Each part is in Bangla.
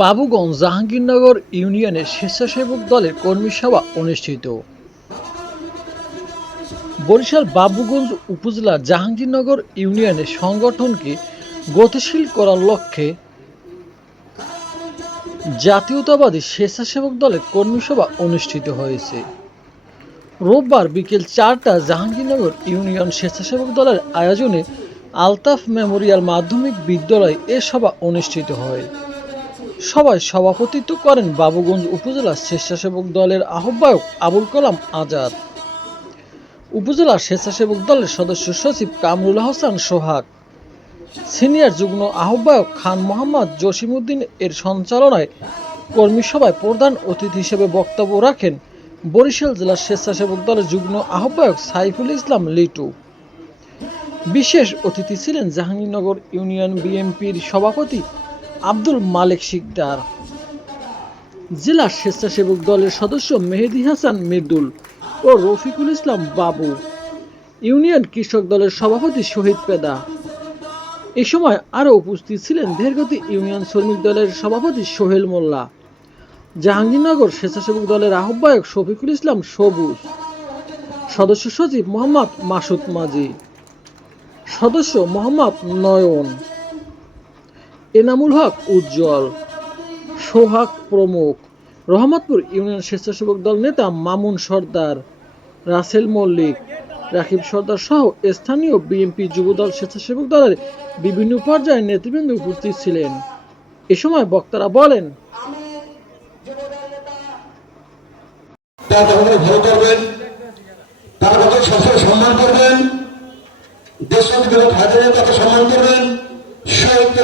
বাবুগঞ্জ জাহাঙ্গীরনগর ইউনিয়নে স্বেচ্ছাসেবক দলের কর্মী সভা অনুষ্ঠিত। বরিশাল বাবুগঞ্জ উপজেলার জাহাঙ্গীরনগর ইউনিয়নের সংগঠনকে গতিশীল করার লক্ষ্যে জাতীয়তাবাদী স্বেচ্ছাসেবক দলের কর্মী সভা অনুষ্ঠিত হয়েছে। রোববার বিকেল চারটা জাহাঙ্গীরনগর ইউনিয়ন স্বেচ্ছাসেবক দলের আয়োজনে আলতাফ মেমোরিয়াল মাধ্যমিক বিদ্যালয়ে এ সভা অনুষ্ঠিত হয়। সভায় সভাপতিত্ব করেন বাবুগঞ্জ উপজেলা স্বেচ্ছাসেবক দলের আহ্বায়ক আবুল কালাম আজাদ। উপজেলা স্বেচ্ছাসেবক দলের সদস্য সচিব কামরুল হাসান সোহাগ। সিনিয়র যুগ্ম আহ্বায়ক খান মোহাম্মদ জসিমউদ্দিন এর সঞ্চালনায় কর্মী সভায় প্রধান অতিথি হিসেবে বক্তব্য রাখেন বরিশাল জেলার স্বেচ্ছাসেবক দলের যুগ্ম আহ্বায়ক সাইফুল ইসলাম লিটু। বিশেষ অতিথি ছিলেন জাহাঙ্গীরনগর ইউনিয়ন বিএনপির সভাপতি আব্দুল মালিক শিকদার। জেলা স্বেচ্ছাসেবক দলের সদস্য মেহেদি হাসান মৃদুল ও রফিকুল ইসলাম বাবু। ইউনিয়ন কৃষক দলের সভাপতি শহীদ পেদা। এ সময় আরও উপস্থিত ছিলেন ধীরগতি ইউনিয়ন শ্রমিক দলের সভাপতি সোহেল মোল্লা। জাহাঙ্গীরনগর স্বেচ্ছাসেবক দলের আহ্বায়ক শফিকুল ইসলাম সবুজ। সদস্য সচিব মোহাম্মদ মাসুদ মাঝি। সদস্য মোহাম্মদ নয়ন। এনামুল হক উজ্জ্বল। সোহাগ প্রমুখ। রহমতপুর ইউনিয়ন স্বেচ্ছাসেবক দল নেতা মামুন সর্দার, রাসেল মল্লিক, রাকিব সর্দার সহ স্থানীয় বিএনপি যুবদল স্বেচ্ছাসেবক দলের বিভিন্ন পর্যায়ে নেতৃবৃন্দ উপস্থিত ছিলেন। এ সময় বক্তারা বলেন সম্মান করবেন তাকে সম্মান করবেন।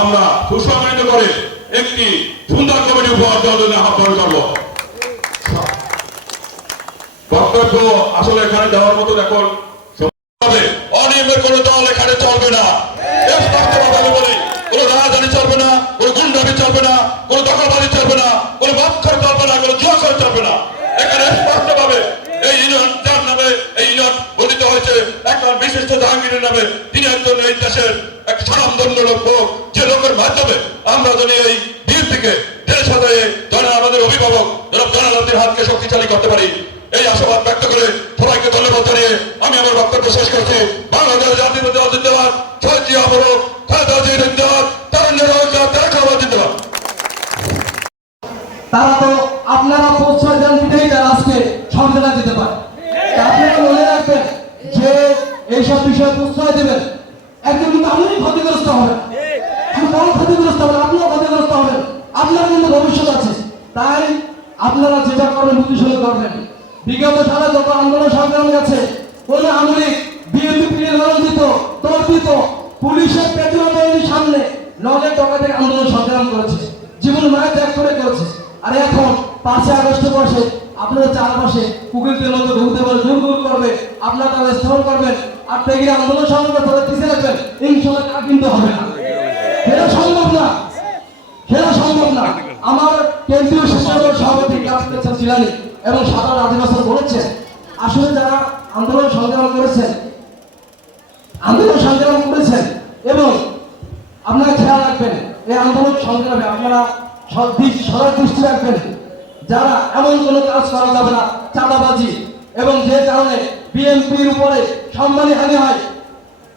আমরা সুসংগঠিত করে একটি সুন্দর কমিটি উপহার দেওয়ার জন্য আহ্বান করব বক্তব্য আসলে এখানে দেওয়ার মতো এখন। অনিয়মের কোন দল এখানে চলবে না বলি, কোনো রাজধানী চলবে না, কোনো গুন্ডামি চলবে না, কোনো দখলবাজি একজন বিশিষ্ট জাহাঙ্গীরের নামে তিনি একজন এই দেশের এক স্বনামধন্য লোক যে লোকের মাধ্যমে আমরা যদি এই বিএনপিকে দেশ সাজায়ে যারা আমাদের অভিভাবক যারা হাতকে শক্তিশালী করতে পারি। এই আশাবাদ ব্যক্ত করে সবাইকে ধন্যবাদ জানিয়ে আমি আমার বক্তব্য শেষ করছি। তারা তো আপনারা প্রশ্রয় দেন দিতেই তারা আজকে দিতে পারে তা আপনারা মনে রাখবেন যে এইসব বিষয়ে প্রশ্রয় দেবেন। একজন কিন্তু আপনি ক্ষতিগ্রস্ত হবেন। বড় ক্ষতিগ্রস্ত হবেন আপনিও ক্ষতিগ্রস্ত হবেন। আপনার কিন্তু ভবিষ্যৎ আছে। তাই আপনারা যেটা করবেন বুদ্ধিশীল করবেন। বিগত সালে যত আন্দোলন সংগ্রাম গেছে কোন আমলিক বিএনপি নির্ধারণ দিত তোর পুলিশের পেট্রোল বাহিনীর সামনে নগের টকাতে আন্দোলন সংগ্রাম করেছে। জীবন মায়া ত্যাগ করে করেছে। আর এখন পাঁচই আগস্ট বসে আপনাদের চারপাশে কুকুরদের মতো ঢুকতে পারে দূর দূর করবে আপনারা তারা স্থাপন করবেন। পেগির আন্দোলন সংগ্রাম তাদের পিছিয়ে রাখবেন ইনশাল্লাহ তা কিন্তু হবে না। এটা সম্ভব না। সেটা সম্ভব না। আমার কেন্দ্রীয় শিক্ষাবোর্ড সভাপতি ক্লাস জিলানি এবং আট বছর বলেছেন আসলে যারা আন্দোলন সংগ্রাম করেছেন, আন্দোলন সংগ্রাম করেছেন এবং আপনারা খেয়াল রাখবেন, এই আন্দোলন সংগ্রামে আপনারা সদ- দৃষ্টি- সদা দৃষ্টি রাখবেন, যারা এমন কোনো কাজ করা যাবে না, চাঁদাবাজি এবং যে কারণে বিএনপির উপরে সম্মানী হানি হয়,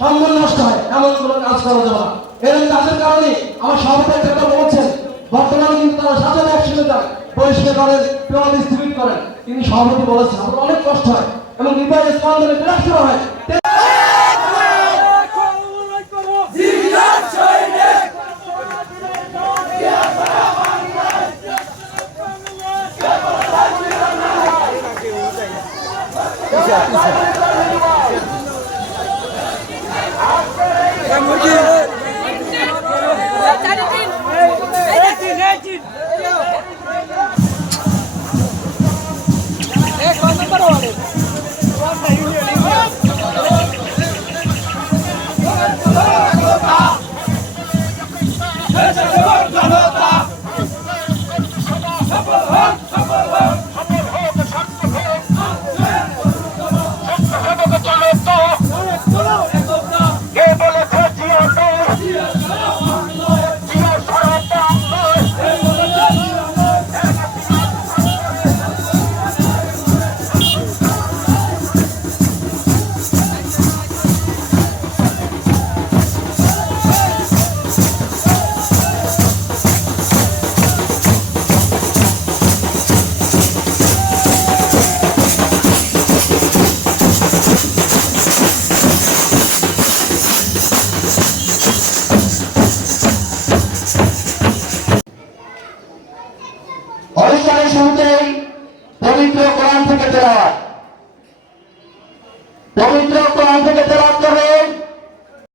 সম্মান নষ্ট হয়, এমন কোনো কাজ করা যাবে না। এবং তাদের কারণে আমার সভাপতি একটা বলছেন, বর্তমানে কিন্তু তারা সাজানো একসঙ্গে যান পরিষ্কার করেন, প্রমাণ স্থির করেন। তিনি সভাপতি বলেছেন আমার অনেক কষ্ট হয়, এবং হৃদয় স্পন্দনে বিরাট হয়। Let's go! পবিত্র কোরআন থেকে তেলাওয়াত।